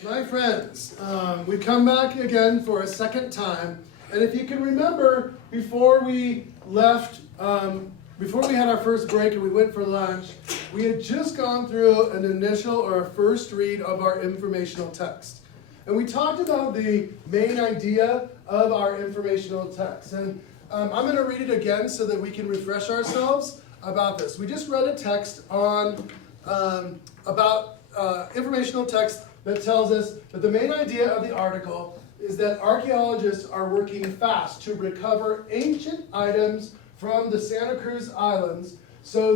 My friends, we come back again for a second time, and if you can remember, before we left, before we had our first break and we went for lunch, we had just gone through an initial or a first read of our informational text. And we talked about the main idea of our informational text. And I'm going to read it again so that we can refresh ourselves about this. We just read a text on about informational text that tells us that the main idea of the article is that archaeologists are working fast to recover ancient items from the Santa Cruz Islands so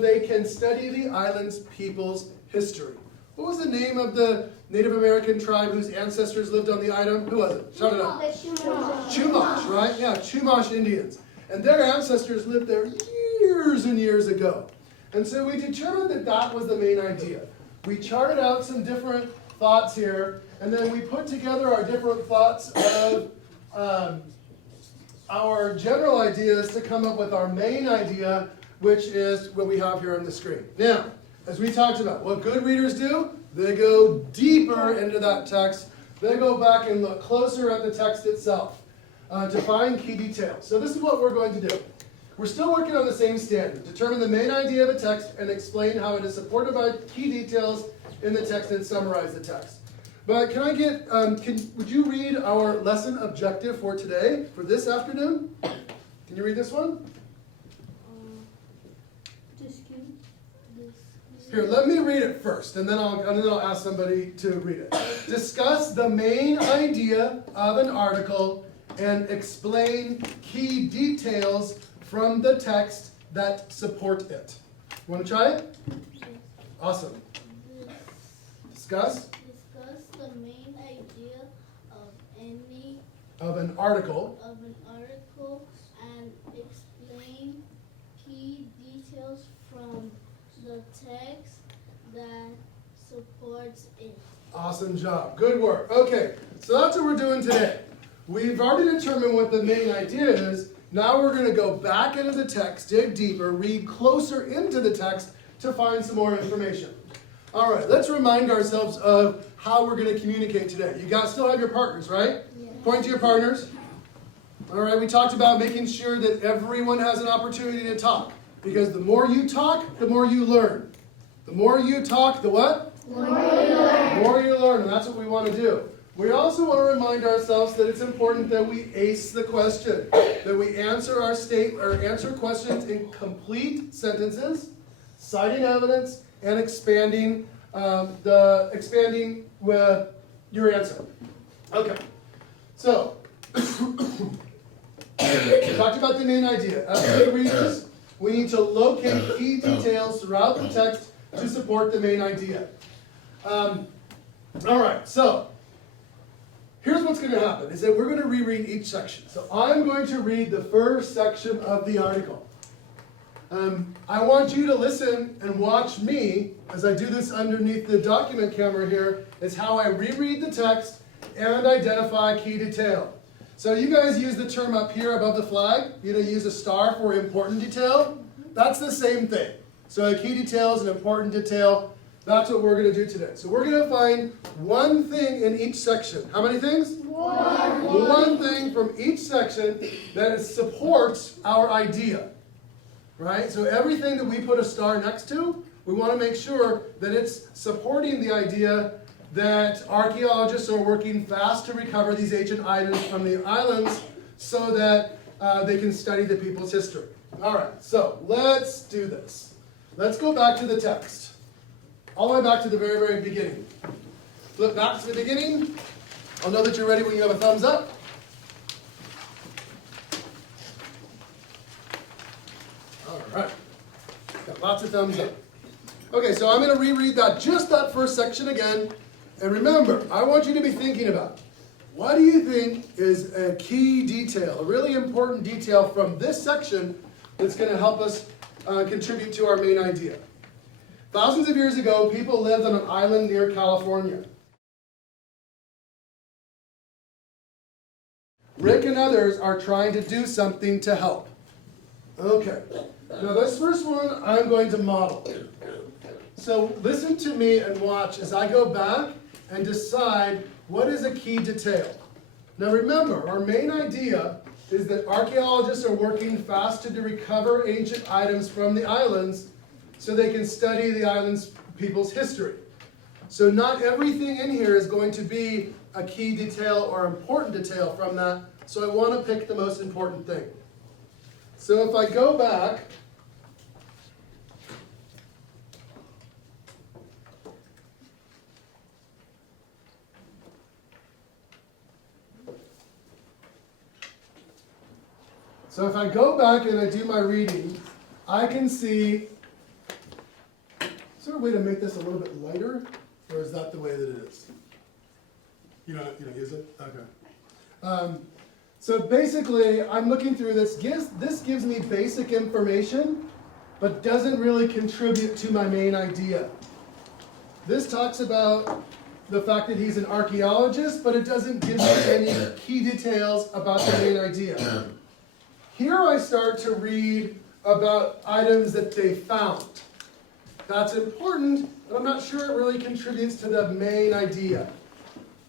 they can study the island's people's history. What was the name of the Native American tribe whose ancestors lived on the island? Who was it? Shout it out. Chumash, right? Yeah, Chumash Indians. And their ancestors lived there years and years ago. And so we determined that that was the main idea. We charted out some different thoughts here, and then we put together our different thoughts of our general ideas to come up with our main idea, which is what we have here on the screen. Now, as we talked about, what good readers do, they go deeper into that text. They go back and look closer at the text itself to find key details. So this is what we're going to do. We're still working on the same standard. Determine the main idea of a text and explain how it is supported by key details in the text and summarize the text. But can I get, would you read our lesson objective for today, for this afternoon? Can you read this one? Here, let me read it first, and then I'll ask somebody to read it. Discuss the main idea of an article and explain key details from the text that support it. You want to try it? Yes. Awesome. Discuss the main idea of an article and explain key details from the text that supports it. Awesome job. Good work. Okay, so that's what we're doing today. We've already determined what the main idea is. Now we're going to go back into the text, dig deeper, read closer into the text to find some more information. All right, let's remind ourselves of how we're going to communicate today. You guys still have your partners, right? Yeah. Point to your partners. All right, we talked about making sure that everyone has an opportunity to talk. Because the more you talk, the more you learn. The more you talk, the what? The more you learn. The more you learn, and that's what we want to do. We also want to remind ourselves that it's important that we ace the question, that we answer answer questions in complete sentences, citing evidence, and expanding with your answer. Okay, so we talked about the main idea. As good readers, we need to locate key details throughout the text to support the main idea. All right, so here's what's going to happen, is that we're going to reread each section. So I'm going to read the first section of the article. I want you to listen and watch me as I do this underneath the document camera here. Is how I reread the text and identify key detail. So you guys use the term up here above the flag. You use a star for important detail. That's the same thing. So a key detail is an important detail. That's what we're going to do today. So we're going to find one thing in each section. How many things? One thing from each section that supports our idea. Right? So everything that we put a star next to, we want to make sure that it's supporting the idea that archaeologists are working fast to recover these ancient items from the islands so that they can study the people's history. All right, so let's do this. Let's go back to the text. All the way back to the very, very beginning. Flip back to the beginning. I'll know that you're ready when you have a thumbs up. All right. Got lots of thumbs up. Okay, so I'm going to reread just that first section again. And remember, I want you to be thinking about, what do you think is a key detail, a really important detail from this section that's going to help us contribute to our main idea? Thousands of years ago, people lived on an island near California. Rick and others are trying to do something to help. Okay, now this first one I'm going to model. So listen to me and watch as I go back and decide what is a key detail. Now remember, our main idea is that archaeologists are working fast to recover ancient items from the islands so they can study the islands' people's history. So not everything in here is going to be a key detail or important detail from that, so I want to pick the most important thing. So if I go back, and I do my reading, I can see, is there a way to make this a little bit lighter? Or is that the way that it is? You don't use it? Okay. So basically, I'm looking through this. This gives me basic information, but doesn't really contribute to my main idea. This talks about the fact that he's an archaeologist, but it doesn't give me any key details about the main idea. Here I start to read about items that they found. That's important, but I'm not sure it really contributes to the main idea.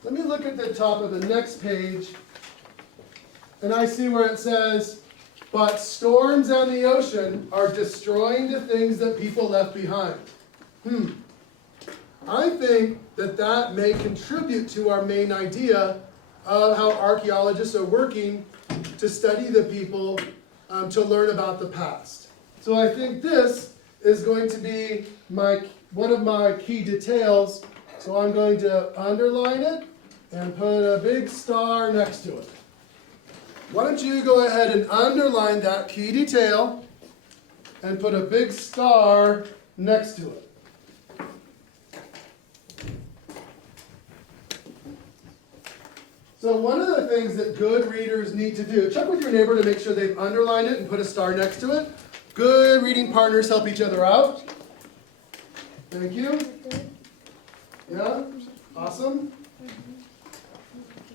Let me look at the top of the next page, and I see where it says, but storms and the ocean are destroying the things that people left behind. I think that may contribute to our main idea of how archaeologists are working to study the people, to learn about the past. So I think this is going to be one of my key details. So I'm going to underline it and put a big star next to it. Why don't you go ahead and underline that key detail and put a big star next to it. So one of the things that good readers need to do, check with your neighbor to make sure they've underlined it and put a star next to it. Good reading partners help each other out. Thank you. Yeah? Awesome.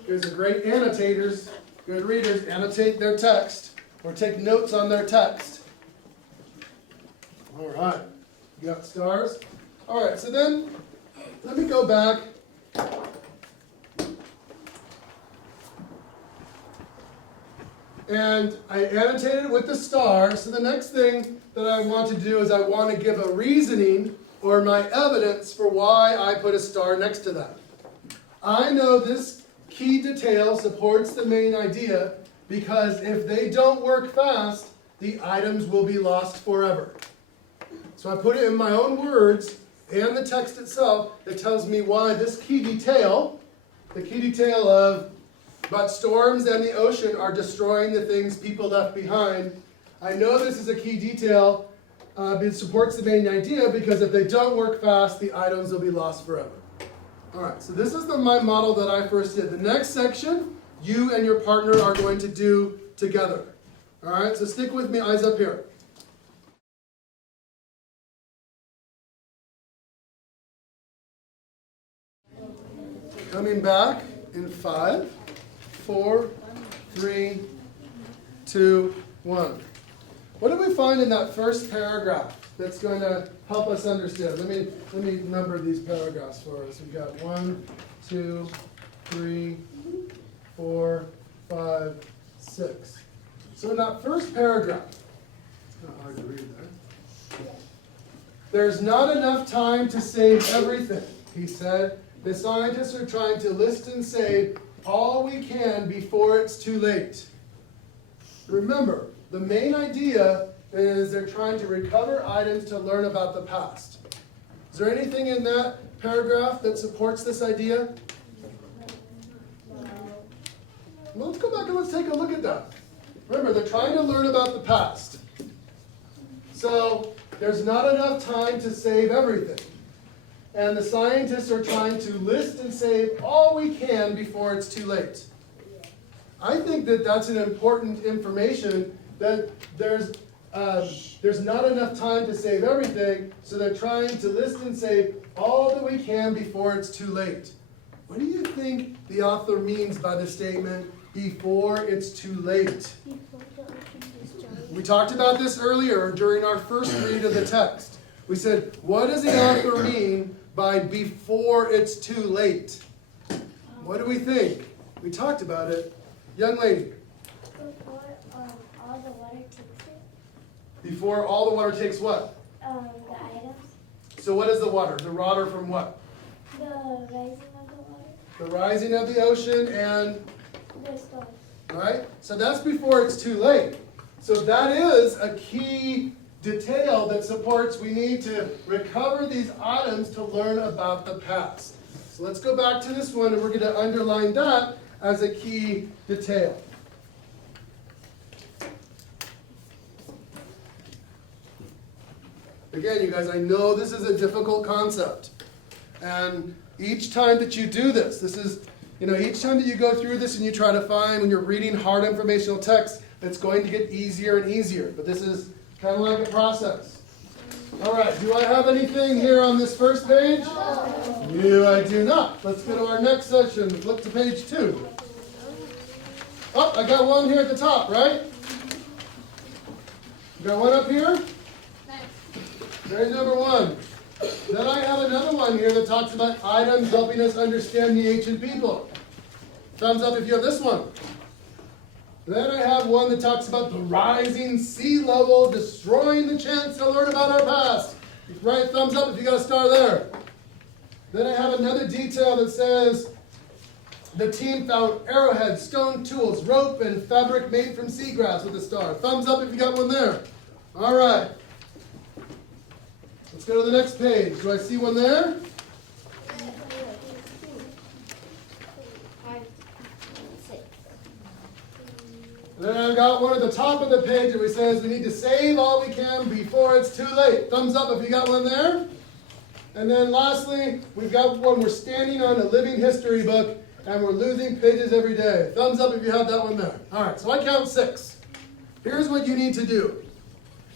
Here's a great annotators. Good readers annotate their text or take notes on their text. All right. You got stars? All right, so then let me go back. And I annotated it with the star. So the next thing that I want to do is I want to give a reasoning or my evidence for why I put a star next to that. I know this key detail supports the main idea because if they don't work fast, the items will be lost forever. So I put it in my own words and the text itself that tells me why this key detail, the key detail of but storms and the ocean are destroying the things people left behind. I know this is a key detail. It supports the main idea because if they don't work fast, the items will be lost forever. All right, so this is my model that I first did. The next section, you and your partner are going to do together. All right, so stick with me, eyes up here. Coming back in 5, 4, 3, 2, 1. What did we find in that first paragraph that's going to help us understand? Let me number these paragraphs for us. We've got 1, 2, 3, 4, 5, 6. So in that first paragraph, it's kind of hard to read there. There's not enough time to save everything, he said. The scientists are trying to list and save all we can before it's too late. Remember, the main idea is they're trying to recover items to learn about the past. Is there anything in that paragraph that supports this idea? Well, let's go back and let's take a look at that. Remember, they're trying to learn about the past. So, there's not enough time to save everything. And the scientists are trying to list and save all we can before it's too late. I think that that's an important information, that there's not enough time to save everything, so they're trying to list and save all that we can before it's too late. What do you think the author means by the statement, before it's too late? We talked about this earlier during our first read of the text. We said, what does the author mean by before it's too late? What do we think? We talked about it. Young lady. Before all the water takes it. Before all the water takes what? The items. So what is the water? The water from what? The rising of the water. The rising of the ocean and, The stars. all right? So that's before it's too late. So that is a key detail that supports we need to recover these items to learn about the past. So let's go back to this one and we're going to underline that as a key detail. Again, you guys, I know this is a difficult concept. And each time that you do this, each time that you go through this and you try to find, when you're reading hard informational text, it's going to get easier and easier. But this is kind of like a process. All right, do I have anything here on this first page? No, I do not. Let's go to our next section. Flip to page 2. Oh, I got one here at the top, right? Got one up here? There's number 1. Then I have another one here that talks about items helping us understand the ancient people. Thumbs up if you have this one. Then I have one that talks about the rising sea level destroying the chance to learn about our past. Right, thumbs up if you got a star there. Then I have another detail that says the team found arrowheads, stone tools, rope, and fabric made from seagrass with a star. Thumbs up if you got one there. All right. Let's go to the next page. Do I see one there? And then I've got one at the top of the page where it says we need to save all we can before it's too late. Thumbs up if you got one there. And then lastly, we've got one, we're standing on a living history book and we're losing pages every day. Thumbs up if you have that one there. All right, so I count 6. Here's what you need to do.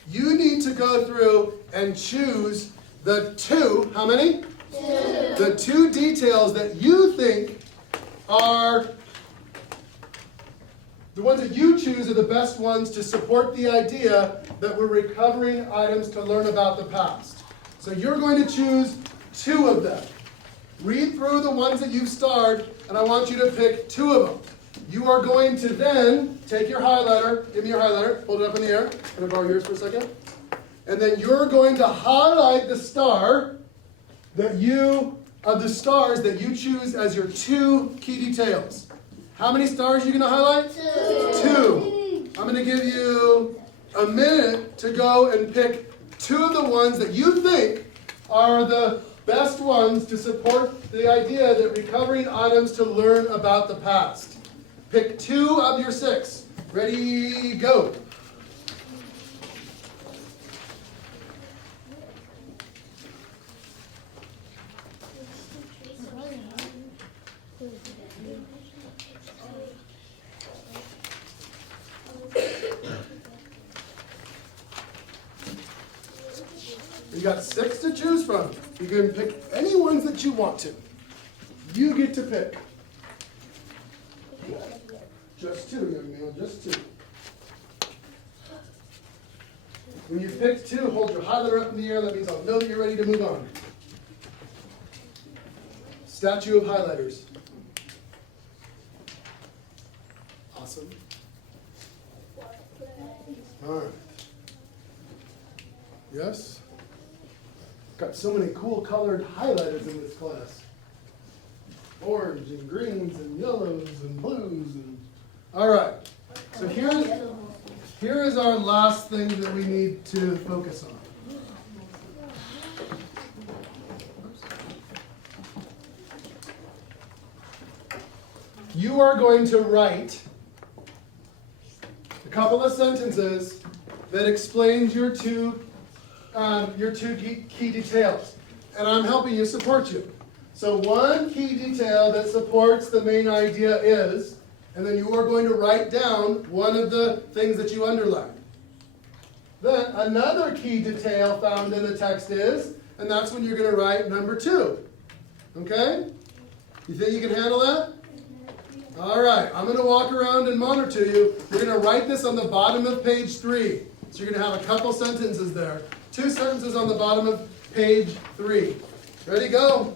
You need to go through and choose the 2, how many? 2. The 2 details that you think are the ones that you choose are the best ones to support the idea that we're recovering items to learn about the past. So you're going to choose 2 of them. Read through the ones that you've starred, and I want you to pick 2 of them. You are going to then take your highlighter, give me your highlighter, hold it up in the air. Can I borrow yours for a second? And then you're going to highlight the star that the stars that you choose as your 2 key details. How many stars are you going to highlight? 2. I'm going to give you a minute to go and pick 2 of the ones that you think are the best ones to support the idea that recovering items to learn about the past. Pick 2 of your 6. Ready, go. You got 6 to choose from. You can pick any ones that you want to. You get to pick. Just 2, young man, just 2. When you've picked 2, hold your highlighter up in the air. That means I'll know that you're ready to move on. Statue of highlighters. Awesome. All right. Yes? Got so many cool colored highlighters in this class. Orange and greens and yellows and blues and all right. So here is our last thing that we need to focus on. You are going to write a couple of sentences that explains your two key details. And I'm helping you support you. So one key detail that supports the main idea is, and then you are going to write down one of the things that you underlined. Then another key detail found in the text is, and that's when you're going to write number 2. Okay? You think you can handle that? All right, I'm going to walk around and monitor you. You're going to write this on the bottom of page 3. So you're going to have a couple sentences there. 2 sentences on the bottom of page 3. Ready, go.